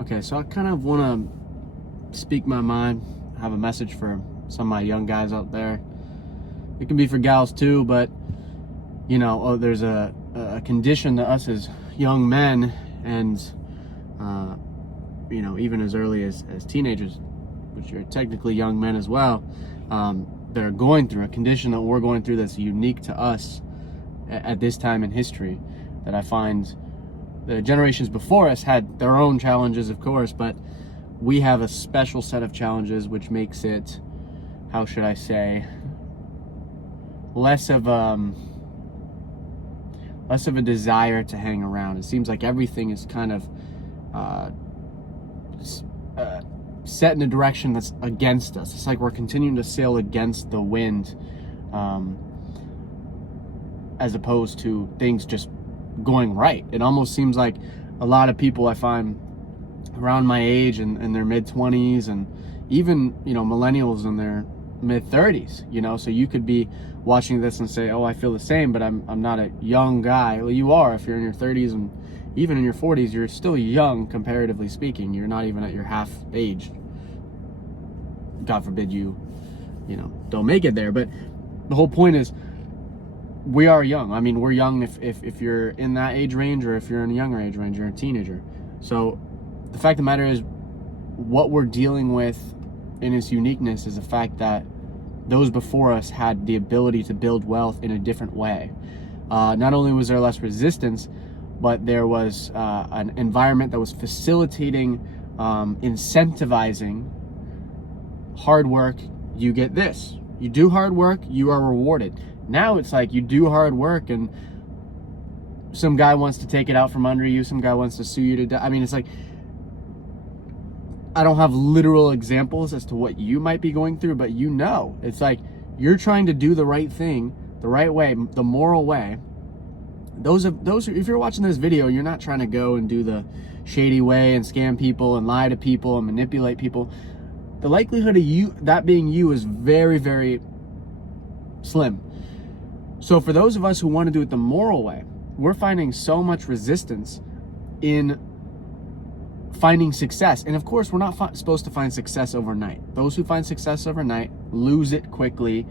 Okay, so I kind of want to speak my mind, have a message for some of my young guys out there. It can be for gals too, but there's a condition to us as young men, and even as early as teenagers, which are technically young men as well, that are going through a condition that we're going through that's unique to us at this time in history, that I find the generations before us had their own challenges, of course, but we have a special set of challenges which makes it, how should I say, less of a desire to hang around. It seems like everything is kind of set in a direction that's against us. It's like we're continuing to sail against the wind, as opposed to things just going right. It almost seems like a lot of people I find around my age and in their mid-20s, and even millennials in their mid-30s, so you could be watching this and say, oh, I feel the same, but I'm not a young guy. Well, you are. If you're in your 30s and even in your 40s, you're still young, comparatively speaking. You're not even at your half age. God forbid you don't make it there. But the whole point is, we are young. I mean, we're young if you're in that age range, or if you're in a younger age range, you're a teenager. So the fact of the matter is, what we're dealing with in its uniqueness is the fact that those before us had the ability to build wealth in a different way. Not only was there less resistance, but there was an environment that was facilitating, incentivizing hard work. You get this. You do hard work, you are rewarded. Now it's like you do hard work and some guy wants to take it out from under you. Some guy wants to sue you to death. I mean, it's like, I don't have literal examples as to what you might be going through, but it's like you're trying to do the right thing, the right way, the moral way. If you're watching this video, you're not trying to go and do the shady way and scam people and lie to people and manipulate people. The likelihood of that being you is very, very slim. So for those of us who want to do it the moral way, we're finding so much resistance in finding success. And of course, we're not supposed to find success overnight. Those who find success overnight lose it quickly,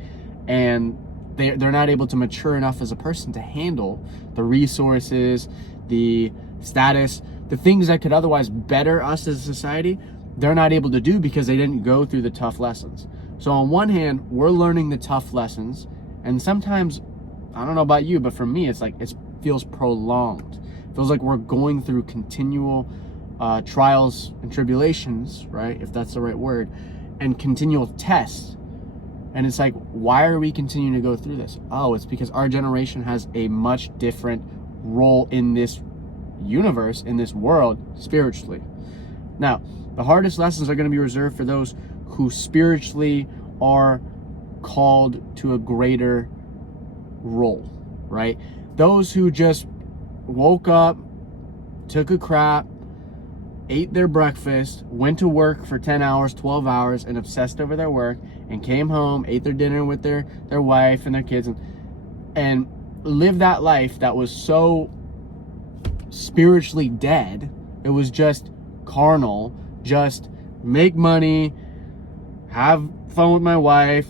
and they're not able to mature enough as a person to handle the resources, the status, the things that could otherwise better us as a society. They're not able to do because they didn't go through the tough lessons. So on one hand, we're learning the tough lessons, and sometimes, I don't know about you, but for me, it's like it feels prolonged. It feels like we're going through continual trials and tribulations, right? If that's the right word, and continual tests. And it's like, why are we continuing to go through this? Oh, it's because our generation has a much different role in this universe, in this world, spiritually. Now, the hardest lessons are going to be reserved for those who spiritually are called to a greater role, right? Those who just woke up, took a crap, ate their breakfast, went to work for 10 hours, 12 hours, and obsessed over their work, and came home, ate their dinner with their wife and their kids, and lived that life that was so spiritually dead. It was just carnal, just make money, have fun with my wife,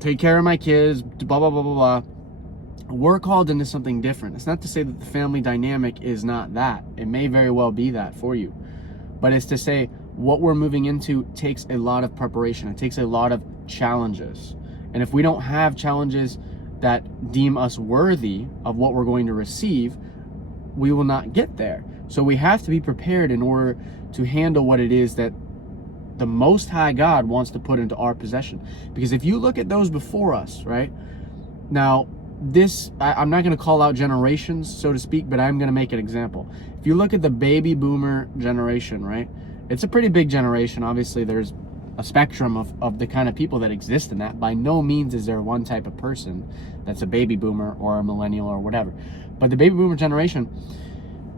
take care of my kids, blah, blah, blah, blah, blah. We're called into something different. It's not to say that the family dynamic is not that. It may very well be that for you. But it's to say what we're moving into takes a lot of preparation. It takes a lot of challenges. And if we don't have challenges that deem us worthy of what we're going to receive, we will not get there. So we have to be prepared in order to handle what it is that the Most High God wants to put into our possession. Because if you look at those before us, right? Now, I'm not going to call out generations, so to speak, but I'm going to make an example. If you look at the baby boomer generation, right? It's a pretty big generation. Obviously, there's a spectrum of the kind of people that exist in that. By no means is there one type of person that's a baby boomer or a millennial or whatever. But the baby boomer generation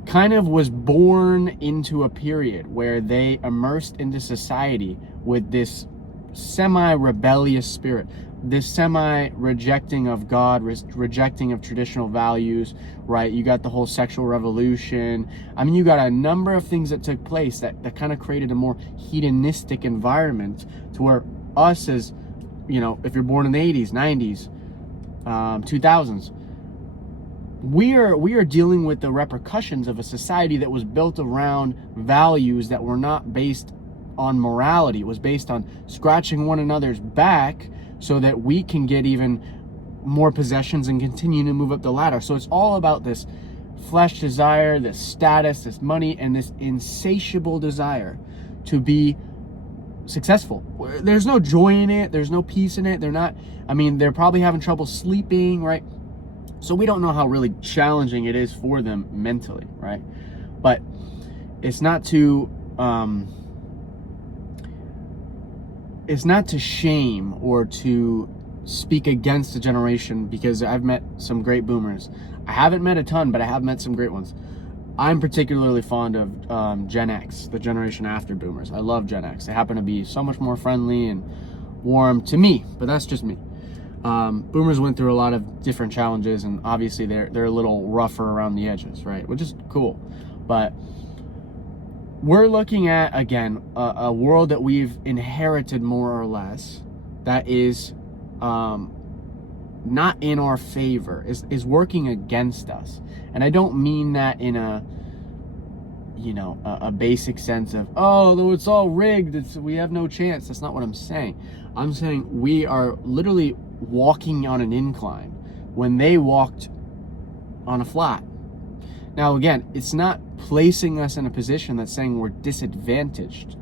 kind of was born into a period where they immersed into society with this semi-rebellious spirit, this semi-rejecting of God, rejecting of traditional values, right? You got the whole sexual revolution. I mean, you got a number of things that took place that kind of created a more hedonistic environment to where us as, you know, if you're born in the 80s, 90s, 2000s, we are dealing with the repercussions of a society that was built around values that were not based on morality. It was based on scratching one another's back so that we can get even more possessions and continue to move up the ladder. So it's all about this flesh desire, this status, this money, and this insatiable desire to be successful. There's no joy in it. There's no peace in it. They're probably having trouble sleeping, right? So we don't know how really challenging it is for them mentally, right? But it's not to shame or to speak against a generation, because I've met some great boomers. I haven't met a ton, but I have met some great ones. I'm particularly fond of Gen X, the generation after boomers. I love Gen X. They happen to be so much more friendly and warm to me, but that's just me. Boomers went through a lot of different challenges, and obviously they're a little rougher around the edges, right? Which is cool. But we're looking at, again, a world that we've inherited more or less that is not in our favor, is working against us. And I don't mean that in a basic sense of, oh, it's all rigged, we have no chance. That's not what I'm saying. I'm saying we are literally walking on an incline when they walked on a flat. Now, again, it's not placing us in a position that's saying we're disadvantaged.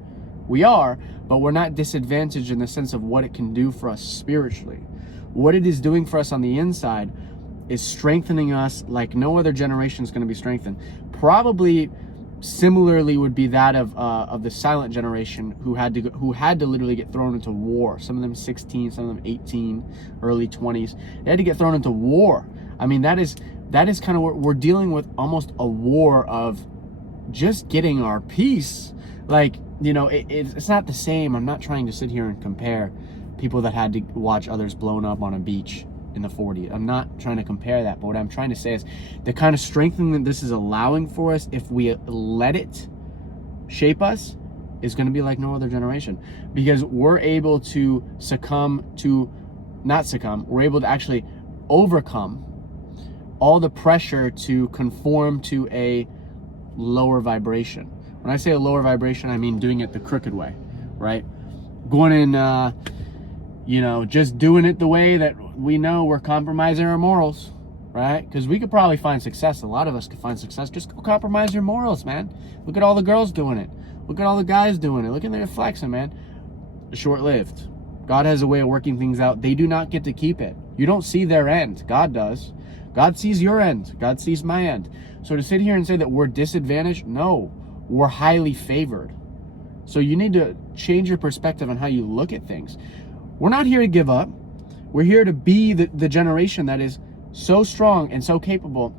We are, but we're not disadvantaged in the sense of what it can do for us spiritually. What it is doing for us on the inside is strengthening us like no other generation is going to be strengthened. Probably similarly would be that of the silent generation who had to literally get thrown into war. Some of them 16, some of them 18, early 20s. They had to get thrown into war. I mean, that is kind of what we're dealing with, almost a war of just getting our peace. Like, it's not the same. I'm not trying to sit here and compare people that had to watch others blown up on a beach in the 40s. I'm not trying to compare that, but what I'm trying to say is the kind of strengthening that this is allowing for us, if we let it shape us, is going to be like no other generation, because we're able to we're able to actually overcome all the pressure to conform to a lower vibration. When I say a lower vibration, I mean doing it the crooked way, right? Going in, just doing it the way that we know we're compromising our morals, right? Because we could probably find success. A lot of us could find success. Just go compromise your morals, man. Look at all the girls doing it. Look at all the guys doing it. Look at them flexing, man. Short-lived. God has a way of working things out. They do not get to keep it. You don't see their end. God does. God sees your end. God sees my end. So to sit here and say that we're disadvantaged, no, we're highly favored. So you need to change your perspective on how you look at things. We're not here to give up. We're here to be the generation that is so strong and so capable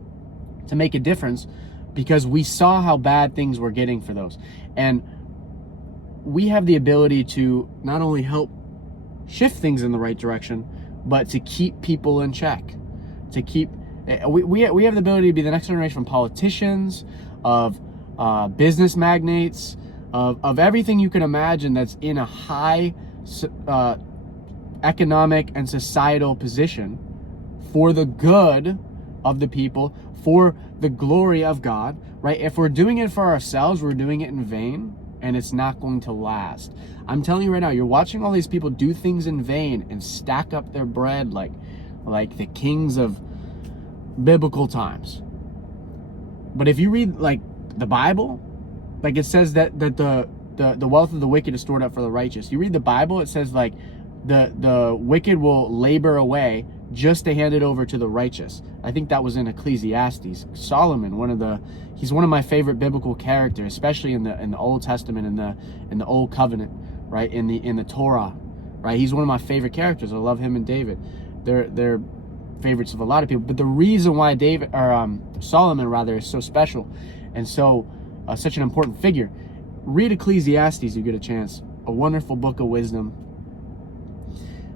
to make a difference, because we saw how bad things were getting for those. And we have the ability to not only help shift things in the right direction, but to keep people in check. We have the ability to be the next generation of politicians, of business magnates, of everything you can imagine that's in a high economic and societal position for the good of the people, for the glory of God, right? If we're doing it for ourselves, we're doing it in vain, and it's not going to last. I'm telling you right now, you're watching all these people do things in vain and stack up their bread like the kings of biblical times. But if you read like the Bible, like it says that the wealth of the wicked is stored up for the righteous. You read the Bible, it says like the wicked will labor away just to hand it over to the righteous. I think that was in Ecclesiastes. Solomon, he's one of my favorite biblical characters, especially in the Old Testament, in the Old Covenant, right? In the Torah, right? He's one of my favorite characters. I love him and David. They're favorites of a lot of people. But the reason why Solomon is so special and so such an important figure. Read Ecclesiastes, you get a chance. A wonderful book of wisdom.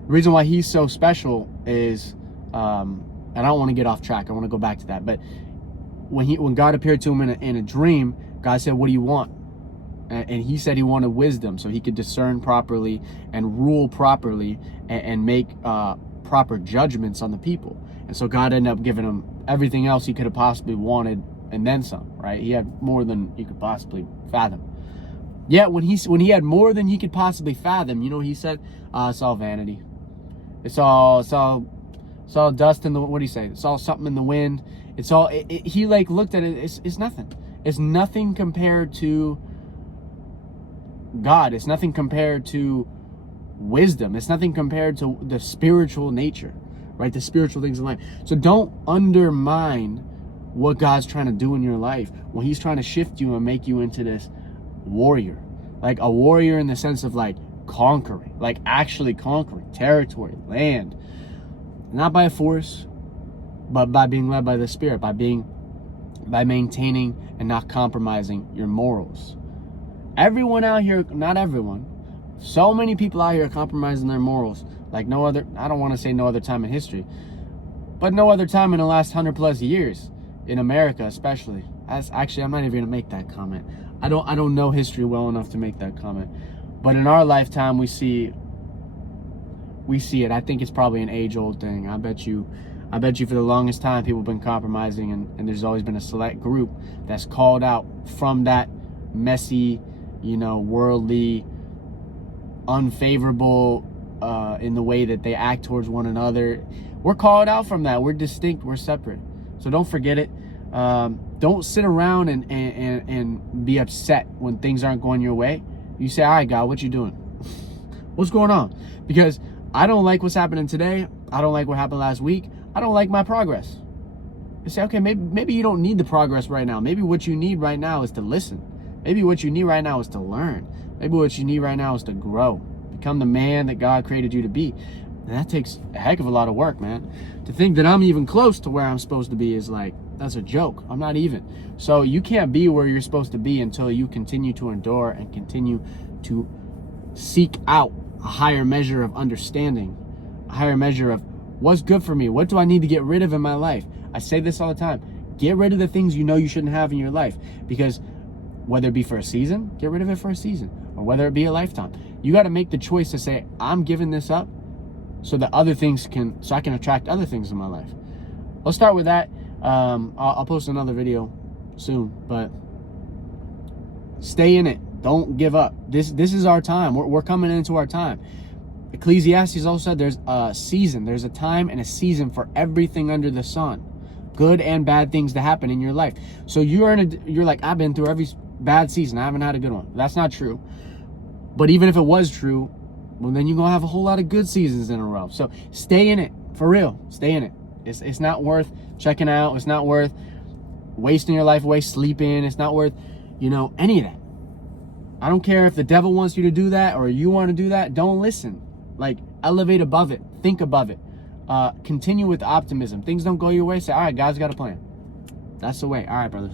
The reason why he's so special is, and I don't want to get off track. I want to go back to that. But when God appeared to him in a dream, God said, "What do you want?" And he said he wanted wisdom so he could discern properly and rule properly and make proper judgments on the people. And so God ended up giving him everything else he could have possibly wanted and then some, right? He had more than he could possibly fathom. Yet when he had more than he could possibly fathom, you know what he said? It's all vanity. It's all dust in the, what do you say? It's all something in the wind. It's all, he like looked at it, it's nothing. It's nothing compared to God. It's nothing compared to wisdom. It's nothing compared to the spiritual nature, right? The spiritual things in life. So don't undermine what God's trying to do in your life when he's trying to shift you and make you into this warrior. Like a warrior in the sense of like conquering, like actually conquering territory, land, not by force, but by being led by the Spirit, by maintaining and not compromising your morals. Everyone out here, not everyone, so many people out here are compromising their morals like no other, I don't want to say no other time in history, but no other time in the last 100+ years in America, especially. Actually, I'm not even going to make that comment. I don't know history well enough to make that comment. But in our lifetime, we see it. I think it's probably an age-old thing. I bet you for the longest time, people have been compromising, and there's always been a select group that's called out from that messy, worldly, unfavorable in the way that they act towards one another. We're called out from that. We're distinct. We're separate. So don't forget it. Don't sit around and be upset when things aren't going your way. You say, all right, God, what you doing? What's going on? Because I don't like what's happening today. I don't like what happened last week. I don't like my progress. You say, okay, maybe you don't need the progress right now. Maybe what you need right now is to listen. Maybe what you need right now is to learn. Maybe what you need right now is to grow. Become the man that God created you to be. And that takes a heck of a lot of work, man. To think that I'm even close to where I'm supposed to be is like, that's a joke. I'm not even. So you can't be where you're supposed to be until you continue to endure and continue to seek out a higher measure of understanding, a higher measure of what's good for me. What do I need to get rid of in my life? I say this all the time. Get rid of the things you know you shouldn't have in your life, because whether it be for a season, get rid of it for a season, or whether it be a lifetime, you got to make the choice to say, I'm giving this up so that other things so I can attract other things in my life. Let's start with that. I'll post another video soon, but stay in it. Don't give up. This is our time. We're coming into our time. Ecclesiastes also said there's a season, there's a time and a season for everything under the sun, good and bad things to happen in your life. So you're like, I've been through every bad season. I haven't had a good one. That's not true. But even if it was true, well, then you're gonna have a whole lot of good seasons in a row. So stay in it, for real. Stay in it. It's not worth checking out. It's not worth wasting your life away sleeping. It's not worth, any of that. I don't care if the devil wants you to do that or you want to do that. Don't listen. Like, elevate above it. Think above it. Continue with optimism. Things don't go your way. Say, all right, God's got a plan. That's the way. All right, brothers.